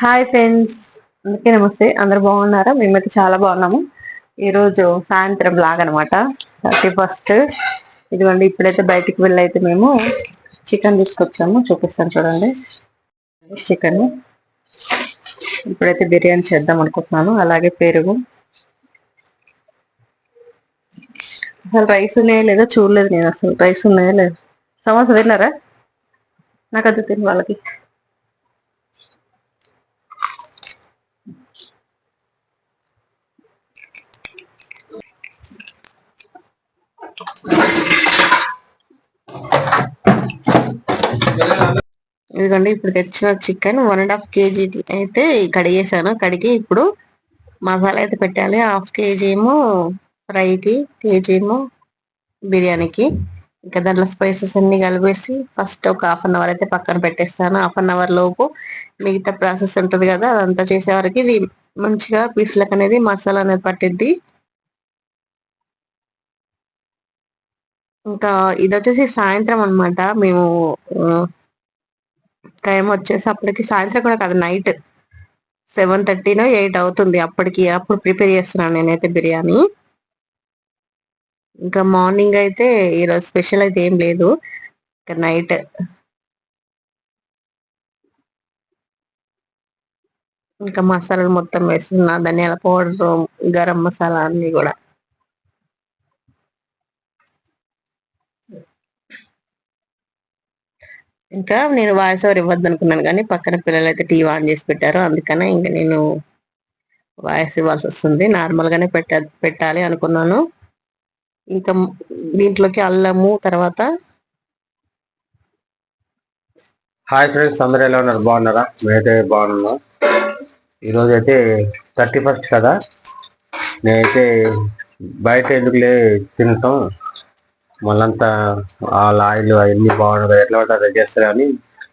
Hi friends. అందుకే నమస్తే. అందరు బాగున్నారా? మేమైతే చాలా బాగున్నాము. ఈరోజు సాయంత్రం లాగా అనమాట థర్టీ ఫస్ట్. ఇదిగోండి ఇప్పుడైతే బయటికి వెళ్ళైతే మేము చికెన్ తీసుకొచ్చాము. చూపిస్తాను చూడండి. చికెన్. ఇప్పుడైతే బిర్యానీ చేద్దాం అనుకుంటున్నాను. అలాగే పెరుగు. అసలు రైస్ ఉన్నాయో లేదా చూడలేదు నేను అసలు. రైస్ ఉన్నాయో లేదు. సమోసా తిన్నారా? నాకు అది తిని వాళ్ళకి. ఇదిగోండి ఇప్పుడు తెచ్చిన chicken one and half KG అయితే కడిగేసాను కడిగి ఇప్పుడు మసాలా అయితే పెట్టాలి. హాఫ్ కేజీ ఏమో ఫ్రైకి కేజీ ఏమో బిర్యానీకి. ఇంకా దాంట్లో స్పైసెస్ అన్ని కలిపేసి ఫస్ట్ ఒక హాఫ్ అన్ అవర్ అయితే పక్కన పెట్టేస్తాను. హాఫ్ అన్ అవర్ లోపు మిగతా ప్రాసెస్ ఉంటుంది కదా అదంతా చేసే వరకు ఇది మంచిగా పీసులకు అనేది మసాలా అనేది పట్టిద్ది. ఇంకా ఇది వచ్చేసి సాయంత్రం అనమాట మేము టైం వచ్చేసి అప్పటికి సాయంత్రం కూడా కాదు నైట్. సెవెన్ థర్టీనో ఎయిట్ అవుతుంది అప్పటికి. అప్పుడు ప్రిపేర్ చేస్తున్నాను నేనైతే బిర్యానీ. ఇంకా మార్నింగ్ అయితే ఈరోజు స్పెషల్ అయితే ఏం లేదు. ఇంకా నైట్. ఇంకా మసాలాలు మొత్తం వేస్తున్నా ధనియాల పౌడర్ గరం మసాలా అన్ని కూడా. ఇంకా నేను వాయిస్ ఓవర్ ఇవ్వద్దు అనుకున్నాను కానీ పక్కన పిల్లలు అయితే టీవీ ఆన్ చేసి పెట్టారు. అందుకనే ఇంకా నేను వాయిస్ ఇవ్వాల్సి వస్తుంది. నార్మల్ గానే పెట్ట పెట్టాలి అనుకున్నాను. ఇంకా దీంట్లోకి అల్లము తర్వాత హాయ్ ఫ్రెండ్స్ అందరూ ఎలా ఉన్నారు? బాగున్నారా? మేమైతే బాగున్నాం. ఈరోజు అయితే థర్టీ ఫస్ట్ కదా. నేనైతే బయట ఎందుకులే తినటం మళ్ళంతా వాళ్ళ ఆయిల్ అవన్నీ బాగుండదు ఎట్లా పడితే అది చేస్తారు కానీ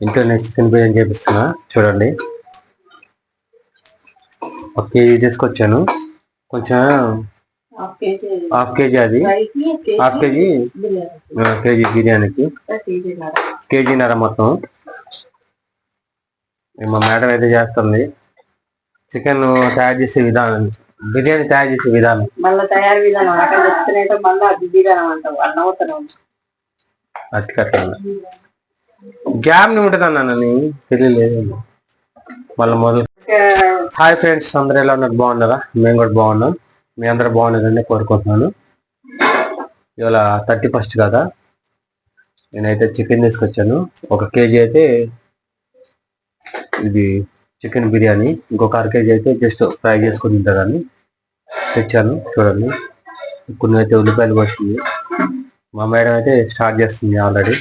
ఇంట్లో నేను చికెన్ బిర్యానీ చేపిస్తున్నా. చూడండి. ఒక కేజీ తీసుకొచ్చాను. కొంచెం హాఫ్ కేజీ అది. హాఫ్ కేజీ కేజీ బిర్యానీకి. కేజీన్నర మొత్తం. మా మేడం అయితే చేస్తుంది. చికెన్ తయారు చేసే విధానం. బిర్యానీ తయారు చేసే విధానం. మళ్ళీ తయారు విధానం అక్కడ మళ్ళీ అది విధానం అంటావు అన్నవుతున్నావు అట్లా గ్యాప్ ఉంటుంది అన్నానని తెలియలేదు. మళ్ళీ మొదలు హాయ్ ఫ్రెండ్స్ అందరు ఎలా ఉన్నారు? బాగున్నారా? మేము కూడా బాగున్నాం. మీ అందరూ బాగున్నారని కోరుకుంటున్నాను. ఇవాళ థర్టీ ఫస్ట్ కదా. నేనైతే చికెన్ తీసుకొచ్చాను. ఒక కేజీ అయితే ఇది చికెన్ బిర్యానీ. ఇంకొక అర కేజీ అయితే జస్ట్ ఫ్రై చేసుకుని తింటారని. తెచ్చాను చూడండి. కొన్ని అయితే ఉల్లిపాయలు వచ్చింది మా మేడం అయితే స్టార్ట్ చేస్తుంది ఆల్రెడీ.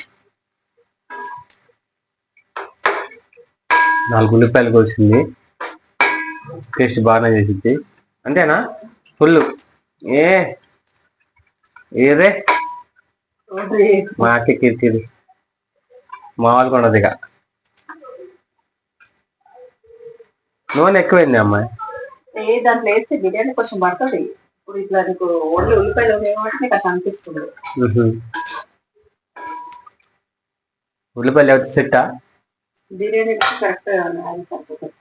నాలుగు ఉల్లిపాయలు వచ్చింది టేస్ట్ బాగానే చేసింది. అంతేనా? ఫుల్. ఏ? ఏదే? మా అక్క కిరికిరి మామూలుగా ఉండదు ఇక. నూనె ఎక్కువైంది అమ్మాయి. ఏ దాంట్లో వేస్తే బిర్యానీ కొంచెం పడుతుంది. ఇప్పుడు ఇట్లా నీకు ఓన్లీ ఉల్లిపాయలు వేయమంటే నీకు అట్లా అనిపిస్తుంది. ఉల్లిపాయలు ఎవరి సెట్టా? బిర్యానీ కరెక్ట్ అది సరిపోతుంది.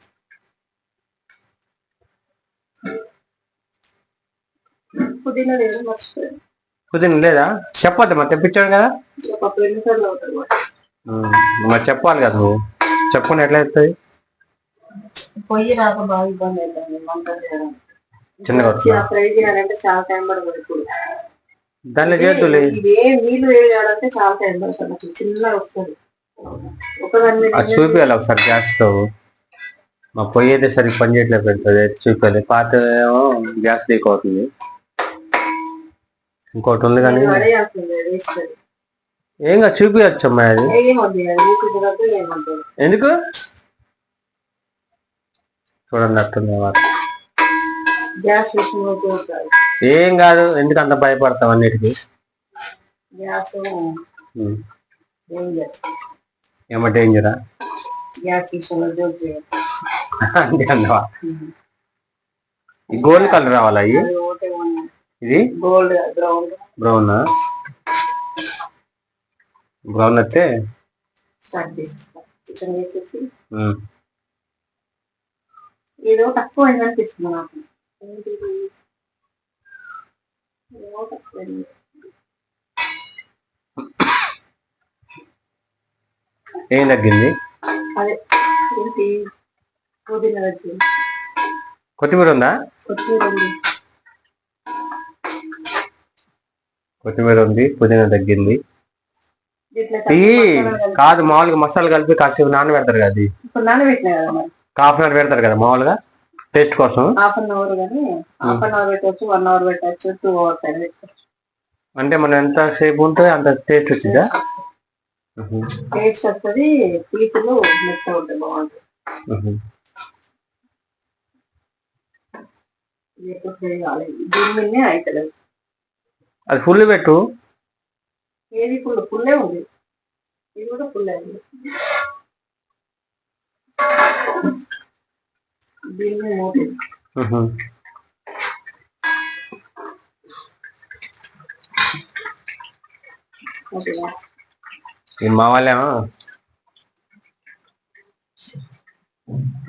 పుదీనా లేదు మర్చిపోయాను పుదీనా లేదా? చెప్పొద్దు మరి తెప్పించాడు కదా? మరి. చెప్పాలి కదా నువ్వు. చెప్పుకుని ఎట్లా అవుతుంది పొయ్యి రాక బాగా ఇబ్బంది అవుతుంది? ఫ్రై చేయాలంటే చాలా టైం పడుతుంది దానిలో చేతులు ఇది నీళ్ళు వేయాలంటే చాలా టైం పడుతుంది చిన్నగా వస్తుంది. చూపించాలి ఒకసారి గ్యాస్ స్టవ్. మా పొయ్యి అయితే సరిగ్గా పని చేయట్లేదు పెడుతుంది చూపించాలి పాత ఏమో గ్యాస్ లీక్ అవుతుంది. ఇంకోటి ఉంది కానీ. ఏం చూపించచ్చు అది. ఎందుకు? చూడండి అట్టుంది గ్యాస్ ఏం కాదు. ఎందుకు అంత భయపడతాం అన్నిటికీ? గ్యాస్ ఏమో డేంజరా గ్యాస్ అంతే అన్నవా? గోల్డ్ కలర్ రావాలా ఉన్నాయి ఇది? Gold brown. బ్రౌన్ బ్రౌన్ అయితే స్టార్ట్ ఉమ్. ఏదో తక్కువ అనిపిస్తుంది నాకు? ఏదో. ఏం తగ్గింది? కొత్తిమీర ఉందా? కొత్తిమీర ఉంది. పుదీనా తగ్గింది. కాదు మామూలుగా మసాలా కలిపి కాసేపు నానబెడతారు కదా నానబెట్టినా కదా హాఫ్ అన్ అవర్ పెడతారు కదా మామూలుగా? టేస్ట్ కోసం? హాఫ్ అన్ అవర్ కానీ హాఫ్ అన్ అవర్ పెట్టవచ్చు వన్ అవర్ పెట్టవచ్చు టూ అవర్స్ అయినా పెట్టవచ్చు అంటే మనం ఎంత సేపు ఉంటే అంత టేస్ట్ వచ్చిందా? టేస్ట్ వస్తుంది పీసులు మెత్త ఉంటాయి బాగుంటుంది దీని అవుతుంది అది ఫుల్ పెట్టు. ఏది ఫుల్ ఫుల్లే ఉంది. ఇది కూడా ఫుల్లే ఉంది. Uh-huh. ఈ మా వాళ్ళేమో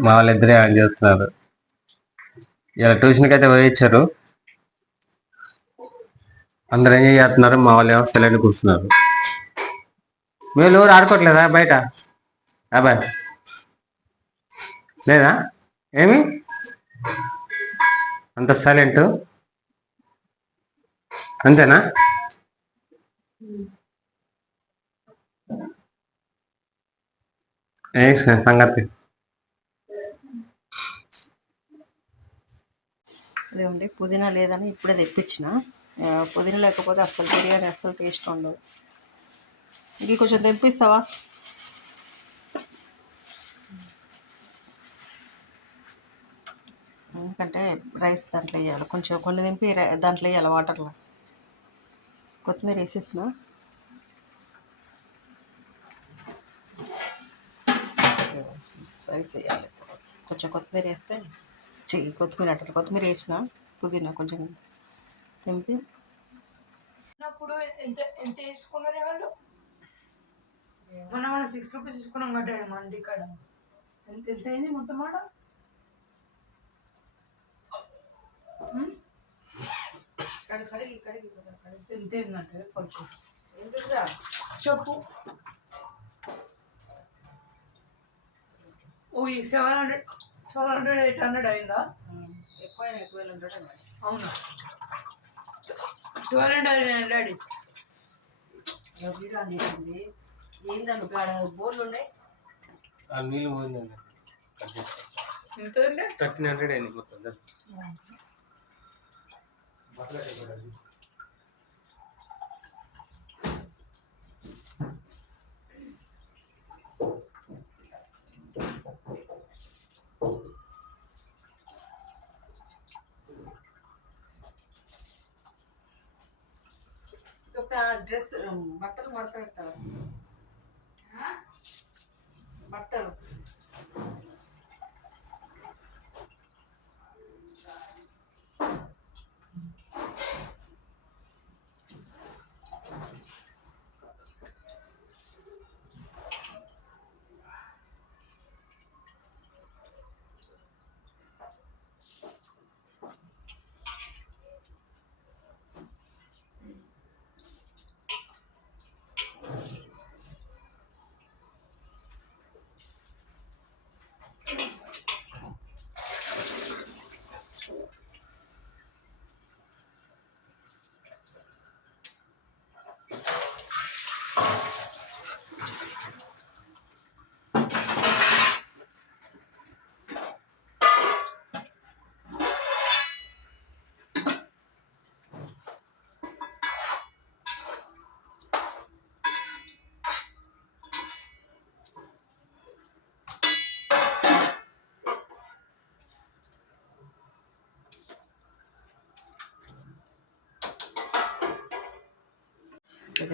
మా ఆన్ చేస్తున్నారు. ఇలా ట్యూషన్కి అయితే వేయించారు అందరు ఎంజాయ్ చేస్తున్నారు? మా వాళ్ళు ఏమో సెలైన్ కూర్చున్నారు. మీరు ఎవరు ఆడుకోవట్లేదా బయట? అబ్బాయి. లేదా? ఏమి? అంత సైలెంట్ అంతేనా? ఏ సంగతి? అదేండి పుదీనా లేదని ఇప్పుడే తెప్పించిన. పుదీనా లేకపోతే అస్సలు బిర్యానీ అస్సలు టేస్ట్ ఉండదు. ఇంక కొంచెం తెప్పిస్తావా? ఎందుకంటే రైస్ దాంట్లో వేయాలి. కొంచెం కొన్ని దింపి రై- దాంట్లో వేయాలి వాటర్లో. కొత్తిమీర వేసేసిన? రైస్ వేయాలి. కొంచెం కొత్తిమీర వేస్తే చెయ్యి కొత్తిమీర అంటారు. కొత్తిమీర వేసిన పుదీనా కొంచెం తెంపి అప్పుడు ఎంత ఎంత తీసుకున్నారు వాళ్ళు? మొన్న మనం సిక్స్ రూపీస్ తీసుకున్నాం కట్టాడు మండి ఇక్కడ ఎంత ఎంత అయింది మొత్తం ఆడ? ఎందుకురా చెప్పు. ఓ ఈ seven hundred seven hundred eight hundred అయిందా? ఎక్కువ ఎక్కువ మరి. అవునా? ట్వెల్వ్ హండ్రెడ్ ఆన్ చేసింది బోర్లు ఉన్నాయి? నీళ్ళు పోయిందండి. ఎంత ఉండే థర్టీన్ హండ్రెడ్ అయింది మొత్తం డ్రెస్ బట్టలు మడత పెట్టాలి బట్టలు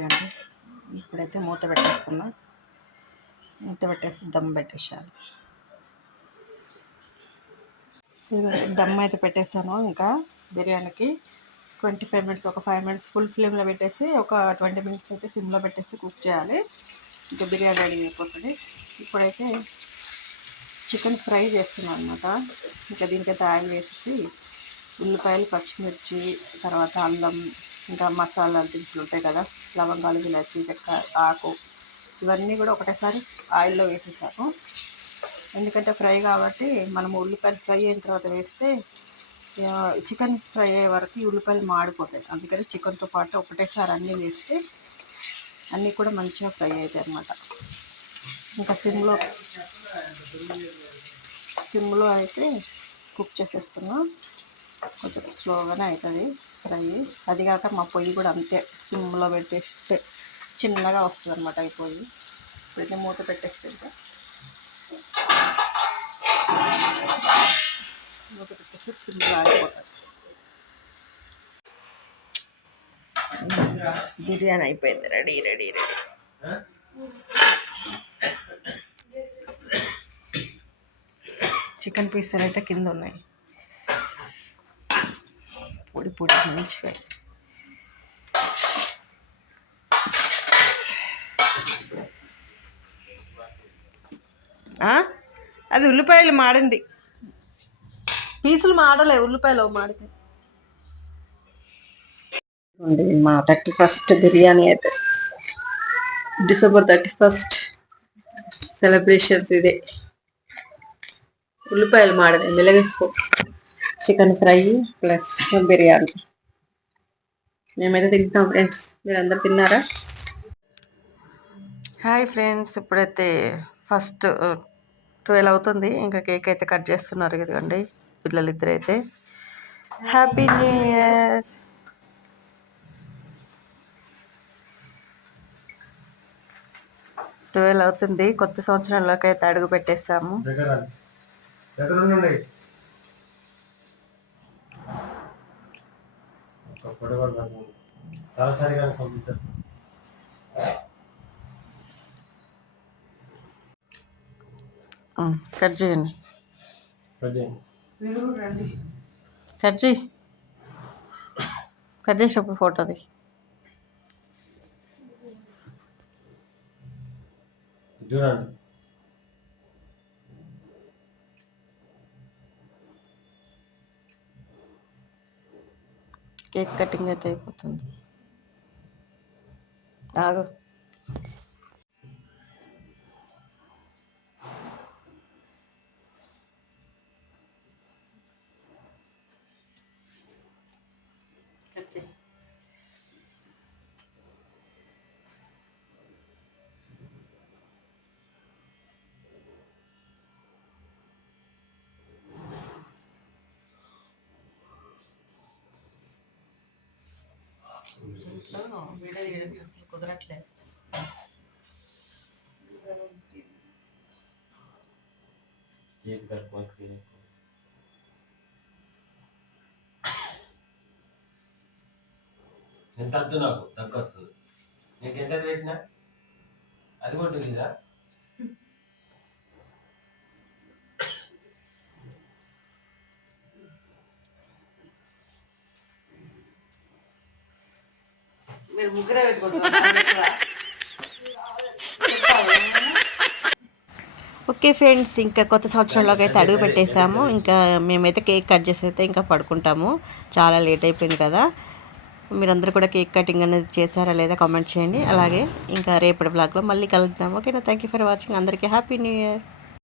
అండి. ఇప్పుడైతే మూత పెట్టేస్తున్నా. మూత పెట్టేసి దమ్ పెట్టేసాను దమ్ అయితే పెట్టేసాను ఇంకా బిర్యానీకి. ట్వంటీ ఫైవ్ మినిట్స్ ఒక ఫైవ్ మినిట్స్ ఫుల్ ఫ్లేమ్లో పెట్టేసి ఒక ట్వంటీ మినిట్స్ అయితే సిమ్లో పెట్టేసి కుక్ చేయాలి. ఇంకా బిర్యానీ రెడీ అయిపోతుంది. ఇప్పుడైతే చికెన్ ఫ్రై చేస్తున్నాను అనమాట ఇంకా దీనికైతే ఆయిల్ వేసేసి ఉల్లిపాయలు పచ్చిమిర్చి తర్వాత అల్లం ఇంకా మసాలా దినుసులు ఉంటాయి కదా లవంగాలు ఇలాచి చెక్క ఆకు ఇవన్నీ కూడా ఒకటేసారి ఆయిల్లో వేసేసాను ఎందుకంటే ఫ్రై కాబట్టి మనం ఉల్లిపాయలు ఫ్రై అయిన తర్వాత వేస్తే చికెన్ ఫ్రై అయ్యే వరకు ఉల్లిపాయలు మాడిపోతాయి. అందుకని చికెన్తో పాటు ఒకటేసారి అన్నీ వేస్తే అన్నీ కూడా మంచిగా ఫ్రై అవుతాయి అన్నమాట. ఇంకా సిమ్లో సిమ్లో అయితే కుక్ చేసేస్తున్నా. కొంచెం స్లోగానే అవుతుంది. ఫ్రై. అది కాక మా పొయ్యి కూడా అంతే సిమ్లో పెట్టేస్తే చిన్నగా వస్తుంది అనమాట ఈ పొయ్యి. ఇప్పుడైతే మూత పెట్టేస్తే పెడితే మూత పెట్టేసి సిమ్లో ఆగిపోతుంది. బిర్యానీ అయిపోయింది. Ready ready ready. చికెన్ పీసులు అయితే కింద ఉన్నాయి. పొడి మంచిగా. ఆ? అది ఉల్లిపాయలు మాడింది. పీసులు మాడలే ఉల్లిపాయలు మాడినాయి ఉంది మా థర్టీ ఫస్ట్ బిర్యానీ అయితే. డిసెంబర్ థర్టీ ఫస్ట్ సెలబ్రేషన్స్ ఇదే. ఉల్లిపాయలు మాడది మెలగేసుకో. చికెన్ ఫ్రై ప్లస్ బిర్యానీ మేమైతే తింటాం ఫ్రెండ్స్ మీరు అందరు తిన్నారా? హాయ్ ఫ్రెండ్స్ ఇప్పుడైతే ఫస్ట్ ట్వెల్వ్ అవుతుంది. ఇంకా కేక్ అయితే కట్ చేస్తున్నారు కదండి పిల్లలు ఇద్దరు అయితే హ్యాపీ న్యూ ఇయర్ ట్వెల్వ్ అవుతుంది కొత్త సంవత్సరంలోకి అయితే అడుగు పెట్టేసాము ఫోటో తలసరిగా పంపిస్తారు కట్ చేయండి. కట్ చేయి. కట్ చేసేటప్పుడు ఫోటోది. చూడండి. కేక్ కటింగ్ అయితే అయిపోతుంది. ఆగు. ఇంట్లో వీడియో అసలు కుదరట్లేదు కట్ ఎంత వద్దు నాకు? తగ్గొద్దు. నీకు ఎంత పెట్టినా? అది కూడా తెలీదా? మీరు ముగ్గురే ఓకే ఫ్రెండ్స్ ఇంకా కొత్త సంవత్సరంలోకి అయితే అడుగు పెట్టేశాము ఇంకా మేమైతే కేక్ కట్ చేసి అయితే ఇంకా పడుకుంటాము. చాలా లేట్ అయిపోయింది కదా. మీరందరూ కూడా కేక్ కటింగ్ అనేది చేశారా లేదా కామెంట్ చేయండి. అలాగే ఇంకా రేపటి బ్లాగ్లో మళ్ళీ కలుద్దాం. ఓకేనా? థ్యాంక్ యూ ఫర్ వాచింగ్ అందరికీ హ్యాపీ న్యూ ఇయర్